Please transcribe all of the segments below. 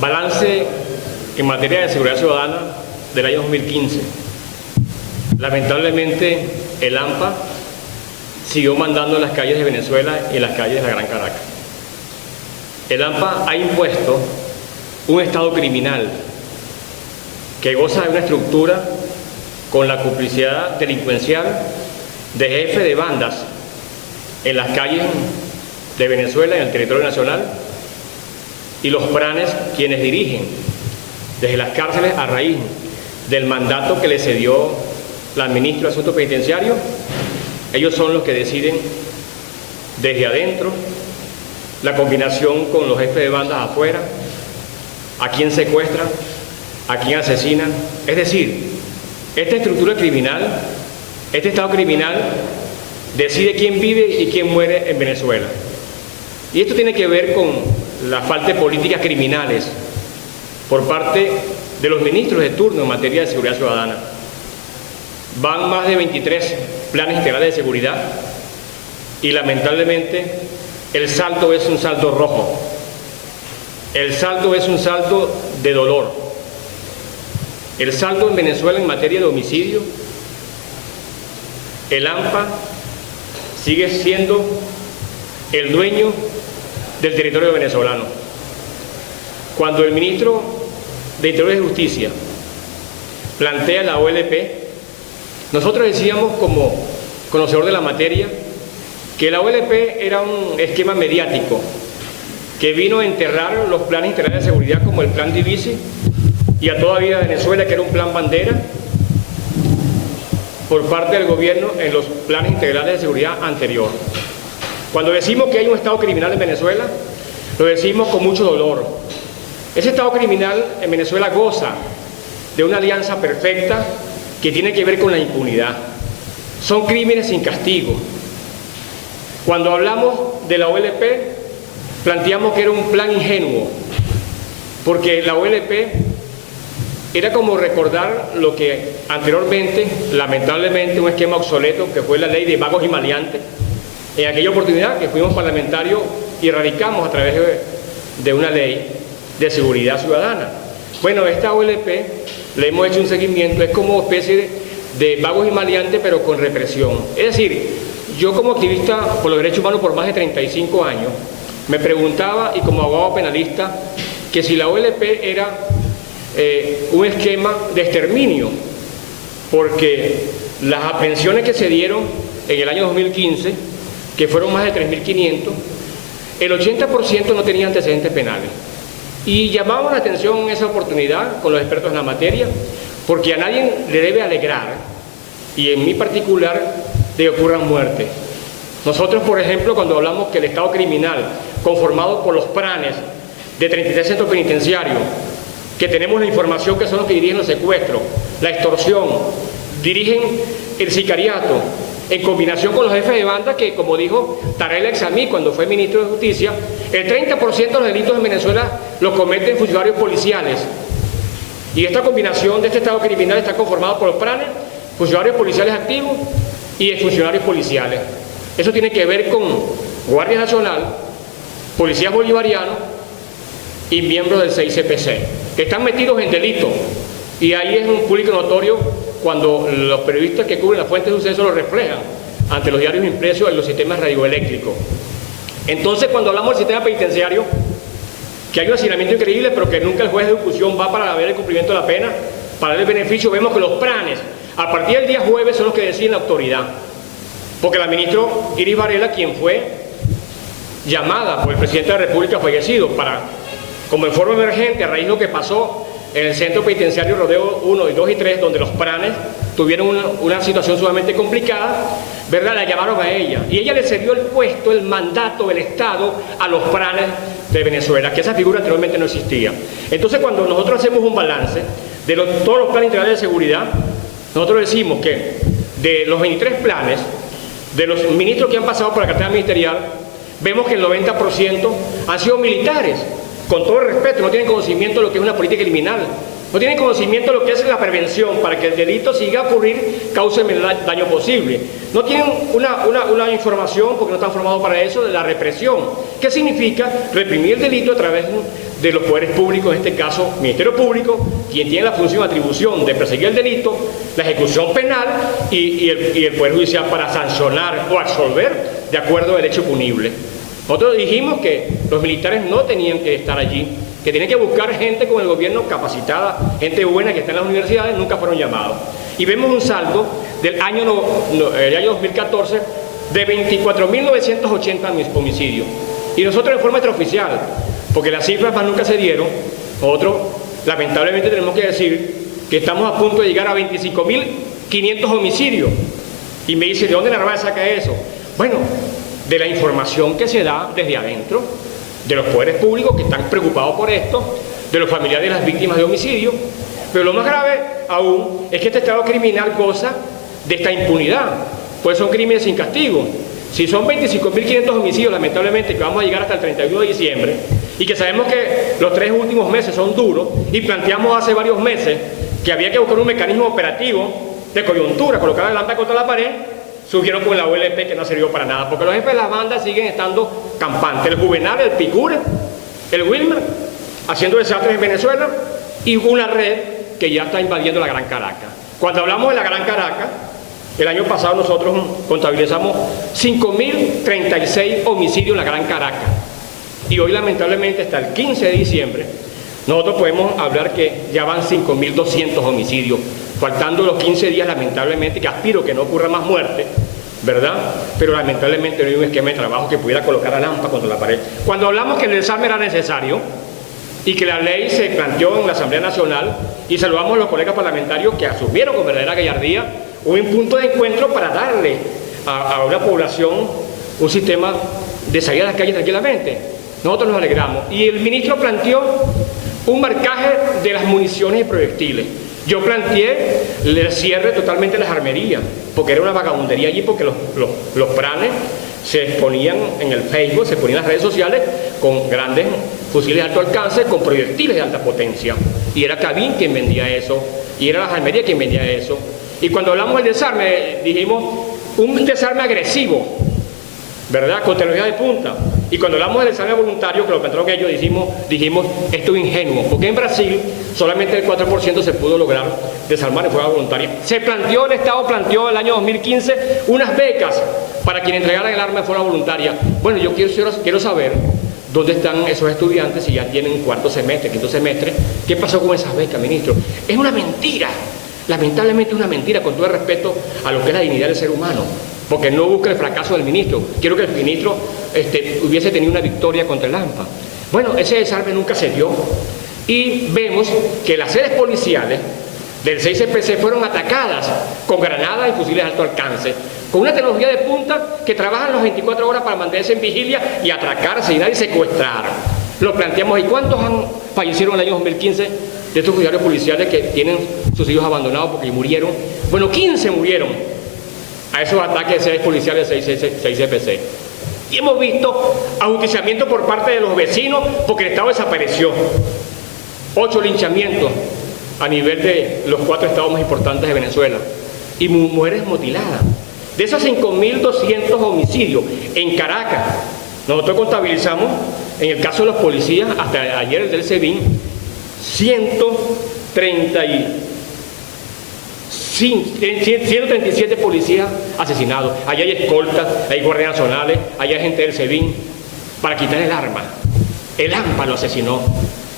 Balance en materia de seguridad ciudadana del año 2015. Lamentablemente, el AMPA siguió mandando en las calles de Venezuela y en las calles de la Gran Caracas. El AMPA ha impuesto un Estado criminal que goza de una estructura con la complicidad delincuencial de jefes de bandas en las calles de Venezuela, en el territorio nacional, y los pranes quienes dirigen desde las cárceles a raíz del mandato que le cedió la ministra de Asuntos Penitenciarios. Ellos son los que deciden desde adentro la combinación con los jefes de bandas afuera, a quién secuestran, a quién asesinan. Es decir, esta estructura criminal, este Estado criminal, decide quién vive y quién muere en Venezuela. Y esto tiene que ver con la falta de políticas criminales por parte de los ministros de turno en materia de seguridad ciudadana. Van más de 23 planes integrales de seguridad y lamentablemente el saldo es un saldo rojo. El saldo es un saldo de dolor. El saldo en Venezuela en materia de homicidio, el AMPA sigue siendo el dueño del territorio venezolano. Cuando el ministro de Interior y Justicia plantea la OLP, nosotros decíamos como conocedor de la materia que la OLP era un esquema mediático que vino a enterrar los planes integrales de seguridad como el Plan Divisi y a toda vida Venezuela, que era un plan bandera por parte del gobierno en los planes integrales de seguridad anterior. Cuando decimos que hay un Estado criminal en Venezuela, lo decimos con mucho dolor. Ese Estado criminal en Venezuela goza de una alianza perfecta que tiene que ver con la impunidad. Son crímenes sin castigo. Cuando hablamos de la OLP, planteamos que era un plan ingenuo, porque la OLP era como recordar lo que anteriormente, lamentablemente, un esquema obsoleto que fue la ley de vagos y maleantes. En aquella oportunidad que fuimos parlamentarios y radicamos a través de una ley de seguridad ciudadana. Bueno, esta OLP le hemos hecho un seguimiento, es como especie de vagos y maleantes, pero con represión. Es decir, yo como activista por los derechos humanos por más de 35 años, me preguntaba, y como abogado penalista, que si la OLP era un esquema de exterminio, porque las aprehensiones que se dieron en el año 2015, que fueron más de 3.500, el 80% no tenía antecedentes penales. Y llamamos la atención en esa oportunidad con los expertos en la materia, porque a nadie le debe alegrar, y en mi particular, de que ocurran muertes. Nosotros, por ejemplo, cuando hablamos que el Estado criminal, conformado por los pranes de 33 centros penitenciarios, que tenemos la información que son los que dirigen los secuestros, la extorsión, dirigen el sicariato, en combinación con los jefes de banda que, como dijo Tarek El-Examí cuando fue ministro de Justicia, el 30% de los delitos en Venezuela los cometen funcionarios policiales. Y esta combinación de este Estado criminal está conformado por los pranes, funcionarios policiales activos y funcionarios policiales. Eso tiene que ver con Guardia Nacional, policías bolivarianos y miembros del CICPC, que están metidos en delitos. Y ahí es un público notorio cuando los periodistas que cubren la fuente de suceso lo reflejan ante los diarios impresos en los sistemas radioeléctricos. Entonces, cuando hablamos del sistema penitenciario, que hay un hacinamiento increíble, pero que nunca el juez de ejecución va para ver el cumplimiento de la pena, para dar el beneficio, vemos que los planes, a partir del día jueves, son los que deciden la autoridad. Porque la ministra Iris Varela, quien fue llamada por el presidente de la República fallecido para, como en forma emergente, a raíz de lo que pasó en el centro penitenciario Rodeo 1, 2 y 3, donde los pranes tuvieron una situación sumamente complicada, ¿verdad? La llamaron a ella. Y ella le cedió el puesto, el mandato del Estado a los pranes de Venezuela, que esa figura anteriormente no existía. Entonces, cuando nosotros hacemos un balance de todos los planes integrales de seguridad, nosotros decimos que de los 23 planes, de los ministros que han pasado por la cartera ministerial, vemos que el 90% han sido militares. Con todo el respeto, no tienen conocimiento de lo que es una política criminal, no tienen conocimiento de lo que es la prevención para que el delito siga a ocurrir, cause el menor daño posible. No tienen una información, porque no están formados para eso, de la represión. ¿Qué significa reprimir el delito a través de los poderes públicos, en este caso Ministerio Público, quien tiene la función, atribución de perseguir el delito, la ejecución penal y el Poder Judicial para sancionar o absolver de acuerdo al hecho punible. Nosotros dijimos que los militares no tenían que estar allí, que tenían que buscar gente con el gobierno capacitada, gente buena que está en las universidades, nunca fueron llamados. Y vemos un saldo del año 2014 de 24.980 homicidios. Y nosotros de forma extraoficial, porque las cifras más nunca se dieron, nosotros lamentablemente tenemos que decir que estamos a punto de llegar a 25.500 homicidios. Y me dice, ¿de dónde la Armada saca eso? Bueno, de la información que se da desde adentro, de los poderes públicos que están preocupados por esto, de los familiares de las víctimas de homicidio. Pero lo más grave aún es que este Estado criminal goza de esta impunidad, pues son crímenes sin castigo. Si son 25.500 homicidios, lamentablemente, que vamos a llegar hasta el 31 de diciembre, y que sabemos que los 3 últimos meses son duros, y planteamos hace varios meses que había que buscar un mecanismo operativo de coyuntura, colocar la lámpara contra la pared, surgieron con la OLP que no sirvió para nada, porque los jefes de las bandas siguen estando campantes, el Juvenal, el Picure, el Wilmer, haciendo desastres en Venezuela, y una red que ya está invadiendo la Gran Caracas. Cuando hablamos de la Gran Caracas, el año pasado nosotros contabilizamos 5.036 homicidios en la Gran Caracas, y hoy lamentablemente hasta el 15 de diciembre nosotros podemos hablar que ya van 5.200 homicidios, faltando los 15 días lamentablemente, que aspiro que no ocurra más muerte, ¿verdad? Pero lamentablemente no hay un esquema de trabajo que pudiera colocar a Lampa contra la pared. Cuando hablamos que el desarme era necesario y que la ley se planteó en la Asamblea Nacional, y saludamos a los colegas parlamentarios que asumieron con verdadera gallardía un punto de encuentro para darle a una población un sistema de salir a las calles tranquilamente. Nosotros nos alegramos. Y el ministro planteó un marcaje de las municiones y proyectiles. Yo planteé el cierre totalmente de las armerías, porque era una vagabundería allí, porque los pranes se exponían en el Facebook, se ponían en las redes sociales con grandes fusiles de alto alcance, con proyectiles de alta potencia. Y era Cabín quien vendía eso, y era la armería quien vendía eso. Y cuando hablamos del desarme, dijimos un desarme agresivo, ¿verdad? Con tecnología de punta. Y cuando hablamos del desarme voluntario, que lo plantearon ellos, dijimos esto es ingenuo, porque en Brasil solamente el 4% se pudo lograr desarmar de forma voluntaria. El Estado planteó el año 2015 unas becas para quien entregaran el arma de forma voluntaria. Bueno, yo quiero saber dónde están esos estudiantes si ya tienen cuarto semestre, quinto semestre. ¿Qué pasó con esas becas, ministro? Es una mentira, lamentablemente es una mentira, con todo el respeto a lo que es la dignidad del ser humano, porque no busca el fracaso del ministro. Quiero que el ministro hubiese tenido una victoria contra el AMPA. Bueno, ese desarme nunca se dio, y vemos que las sedes policiales del 6CPC fueron atacadas con granadas y fusiles de alto alcance, con una tecnología de punta que trabajan las 24 horas para mantenerse en vigilia y atracar, asesinar y secuestrar. Lo planteamos. ¿Y cuántos fallecieron en el año 2015 de estos funcionarios policiales que tienen sus hijos abandonados porque murieron? Bueno, 15 murieron a esos ataques de sedes policiales 6CPC. Y hemos visto ajusticiamiento por parte de los vecinos porque el Estado desapareció. 8 linchamientos a nivel de los 4 estados más importantes de Venezuela. Y mujeres mutiladas. De esos 5.200 homicidios en Caracas, nosotros contabilizamos, en el caso de los policías, hasta ayer el del SEBIN, 137 policías asesinados. Allá hay escoltas, hay guardias nacionales, allá hay gente del SEBIN, para quitar el arma. El AMPA lo asesinó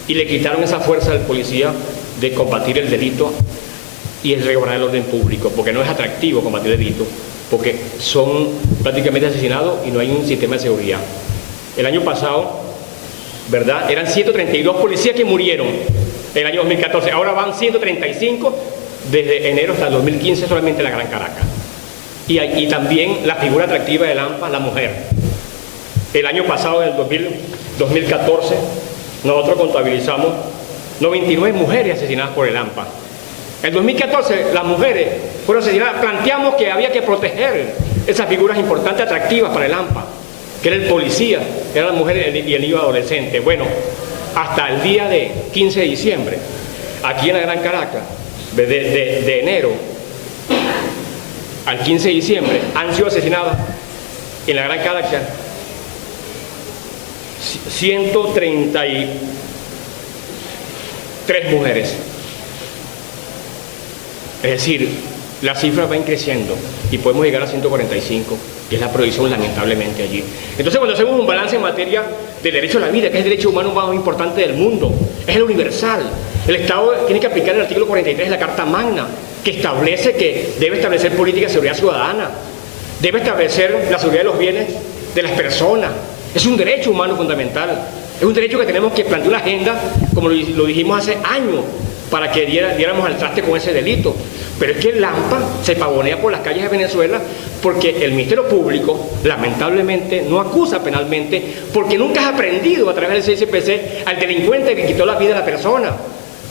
y le quitaron esa fuerza al policía de combatir el delito y el resguardar el orden público, porque no es atractivo combatir el delito, porque son prácticamente asesinados y no hay un sistema de seguridad. El año pasado, ¿verdad?, eran 132 policías que murieron en el año 2014, ahora van 135 desde enero hasta el 2015 solamente en la Gran Caracas. Y también la figura atractiva del AMPA, la mujer. El año pasado, en el 2014, nosotros contabilizamos 99 mujeres asesinadas por el AMPA. En 2014 las mujeres fueron asesinadas. Planteamos que había que proteger esas figuras importantes, atractivas para el AMPA, que era el policía, era la mujer y el niño adolescente. Bueno, hasta el día de 15 de diciembre, aquí en la Gran Caracas, de enero al 15 de diciembre, han sido asesinadas en la Gran Caracas 130 3 mujeres. Es decir, las cifras van creciendo y podemos llegar a 145, que es la prohibición lamentablemente allí. Entonces, cuando hacemos un balance en materia de derecho a la vida, que es el derecho humano más importante del mundo, es el universal. El Estado tiene que aplicar el artículo 43 de la Carta Magna, que establece que debe establecer política de seguridad ciudadana, debe establecer la seguridad de los bienes de las personas. Es un derecho humano fundamental. Es un derecho que tenemos que plantear una agenda, como lo dijimos hace años, para que diéramos al traste con ese delito. Pero es que el AMPA se pavonea por las calles de Venezuela porque el Ministerio Público, lamentablemente, no acusa penalmente, porque nunca has aprendido a través del CICPC al delincuente que quitó la vida de la persona.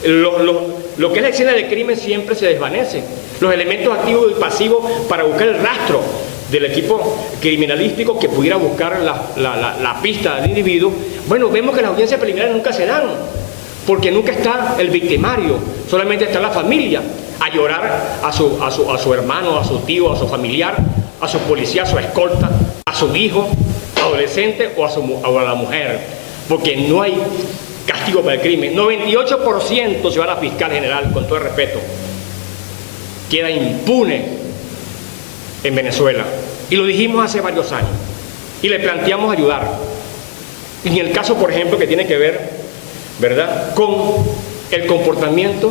Lo que es la escena del crimen siempre se desvanece. Los elementos activos y pasivos para buscar el rastro del equipo criminalístico que pudiera buscar la pista del individuo, bueno, vemos que las audiencias preliminares nunca se dan, porque nunca está el victimario, solamente está la familia a llorar a su hermano, a su tío, a su familiar, a su policía, a su escolta, a su hijo, adolescente o a la mujer, porque no hay castigo para el crimen. 98% se va a la fiscal general, con todo el respeto, queda impune en Venezuela, y lo dijimos hace varios años y le planteamos ayudar. Y en el caso, por ejemplo, que tiene que ver, ¿verdad?, con el comportamiento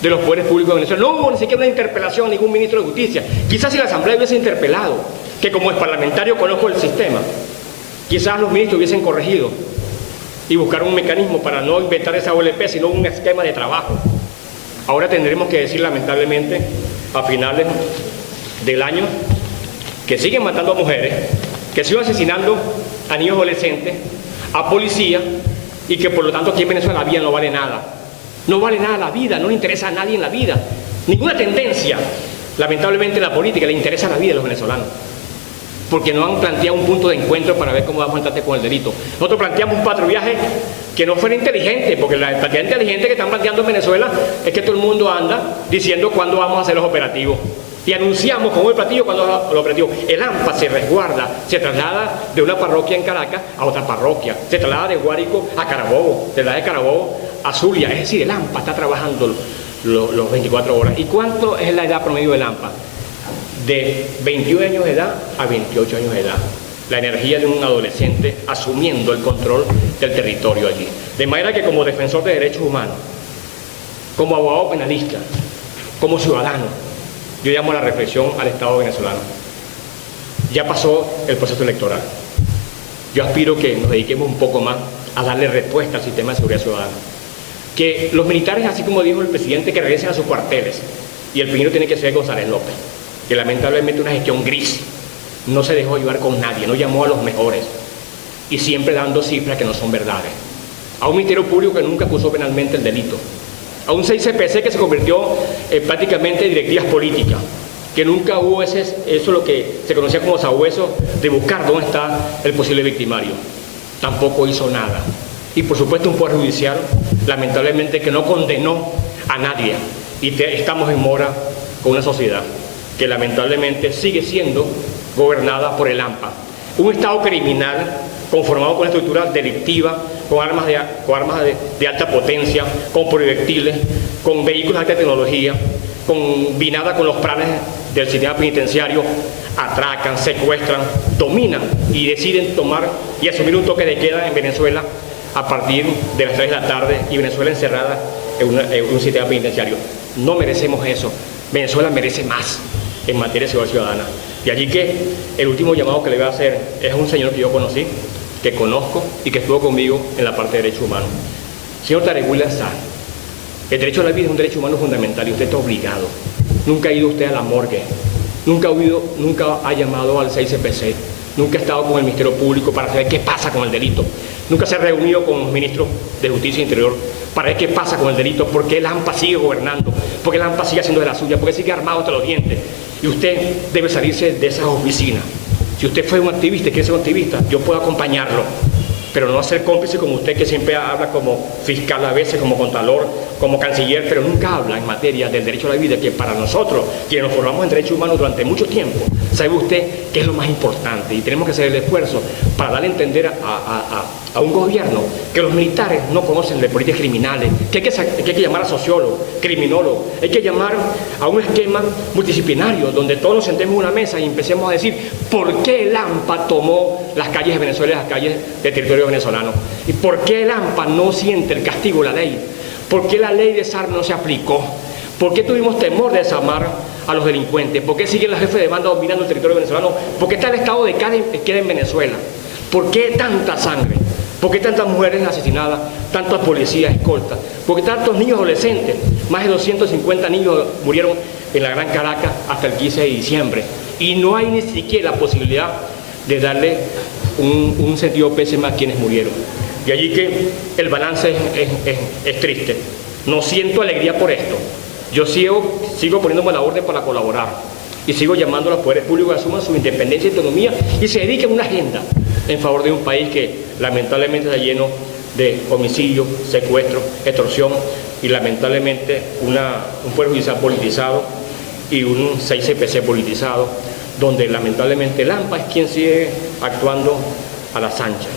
de los poderes públicos de Venezuela. No hubo ni siquiera una interpelación a ningún ministro de Justicia. Quizás si la Asamblea hubiese interpelado, que como es parlamentario conozco el sistema, quizás los ministros hubiesen corregido y buscar un mecanismo para no inventar esa OLP, sino un esquema de trabajo. Ahora tendremos que decir, lamentablemente, a finales del año, que siguen matando a mujeres, que siguen asesinando a niños adolescentes, a policías, y que por lo tanto aquí en Venezuela la vida no vale nada. No vale nada la vida, no le interesa a nadie en la vida. Ninguna tendencia, lamentablemente, en la política le interesa la vida de los venezolanos, porque no han planteado un punto de encuentro para ver cómo vamos a tratar con el delito. Nosotros planteamos un patrullaje que no fuera inteligente, porque la estrategia inteligente que están planteando en Venezuela es que todo el mundo anda diciendo cuándo vamos a hacer los operativos. Y anunciamos como el platillo cuando lo operativo. El AMPA se resguarda, se traslada de una parroquia en Caracas a otra parroquia, se traslada de Guárico a Carabobo, se traslada de Carabobo a Zulia. Es decir, el AMPA está trabajando los 24 horas. ¿Y cuánto es la edad promedio del AMPA? De 21 años de edad a 28 años de edad. La energía de un adolescente asumiendo el control del territorio allí. De manera que como defensor de derechos humanos, como abogado penalista, como ciudadano, yo llamo a la reflexión al Estado venezolano. Ya pasó el proceso electoral. Yo aspiro que nos dediquemos un poco más a darle respuesta al sistema de seguridad ciudadana. Que los militares, así como dijo el presidente, que regresen a sus cuarteles. Y el primero tiene que ser González López, que lamentablemente una gestión gris, no se dejó ayudar con nadie, no llamó a los mejores, y siempre dando cifras que no son verdades. A un Ministerio Público que nunca acusó penalmente el delito. A un CICPC que se convirtió prácticamente en directivas políticas, que nunca hubo eso lo que se conocía como sabueso de buscar dónde está el posible victimario. Tampoco hizo nada. Y por supuesto un poder judicial, lamentablemente, que no condenó a nadie. Y estamos en mora con una sociedad que lamentablemente sigue siendo gobernada por el AMPA. Un Estado criminal conformado con una estructura delictiva, con armas de alta potencia, con proyectiles, con vehículos de alta tecnología, combinada con los planes del sistema penitenciario, atracan, secuestran, dominan y deciden tomar y asumir un toque de queda en Venezuela a partir de las 3 de la tarde y Venezuela encerrada en un sistema penitenciario. No merecemos eso. Venezuela merece más en materia de seguridad ciudadana. Y allí que el último llamado que le voy a hacer es a un señor que yo conocí, que conozco y que estuvo conmigo en la parte de derechos humanos. Señor Tareguila Sá, el derecho a la vida es un derecho humano fundamental y usted está obligado. Nunca ha ido usted a la morgue, nunca ha llamado al CICPC, nunca ha estado con el Ministerio Público para saber qué pasa con el delito, nunca se ha reunido con los ministros de Justicia e Interior para ver qué pasa con el delito, porque el AMPA sigue gobernando, porque el AMPA sigue haciendo de la suya, porque sigue armado hasta los dientes. Y usted debe salirse de esas oficinas. Si usted fue un activista y quiere ser un activista, yo puedo acompañarlo, pero no ser cómplice como usted, que siempre habla como fiscal a veces, como contralor, como canciller, pero nunca habla en materia del derecho a la vida, que para nosotros, quienes nos formamos en derechos humanos durante mucho tiempo, ¿Sabe usted qué es lo más importante? Y tenemos que hacer el esfuerzo para darle a entender a un gobierno que los militares no conocen de políticas criminales, que hay que llamar a sociólogos, criminólogos, hay que llamar a un esquema multidisciplinario donde todos nos sentemos en una mesa y empecemos a decir por qué el AMPA tomó las calles de Venezuela y las calles del territorio venezolano, y por qué el AMPA no siente el castigo de la ley, por qué la ley de desarme no se aplicó, por qué tuvimos temor de desarmar a los delincuentes, por qué siguen los jefes de banda dominando el territorio venezolano, por qué está el estado de queda en Venezuela, por qué tanta sangre, por qué tantas mujeres asesinadas, tantos policías escoltas, por qué tantos niños adolescentes, más de 250 niños murieron en la Gran Caracas hasta el 15 de diciembre, y no hay ni siquiera la posibilidad de darle un sentido pésimo a quienes murieron. De allí que el balance es triste. No siento alegría por esto. Yo sigo poniéndome a la orden para colaborar y sigo llamando a los poderes públicos que asuman su independencia y autonomía y se dediquen a una agenda en favor de un país que lamentablemente está lleno de homicidios, secuestros, extorsión y lamentablemente un Poder Judicial politizado y un 6CPC politizado, donde lamentablemente el AMPA es quien sigue actuando a las anchas.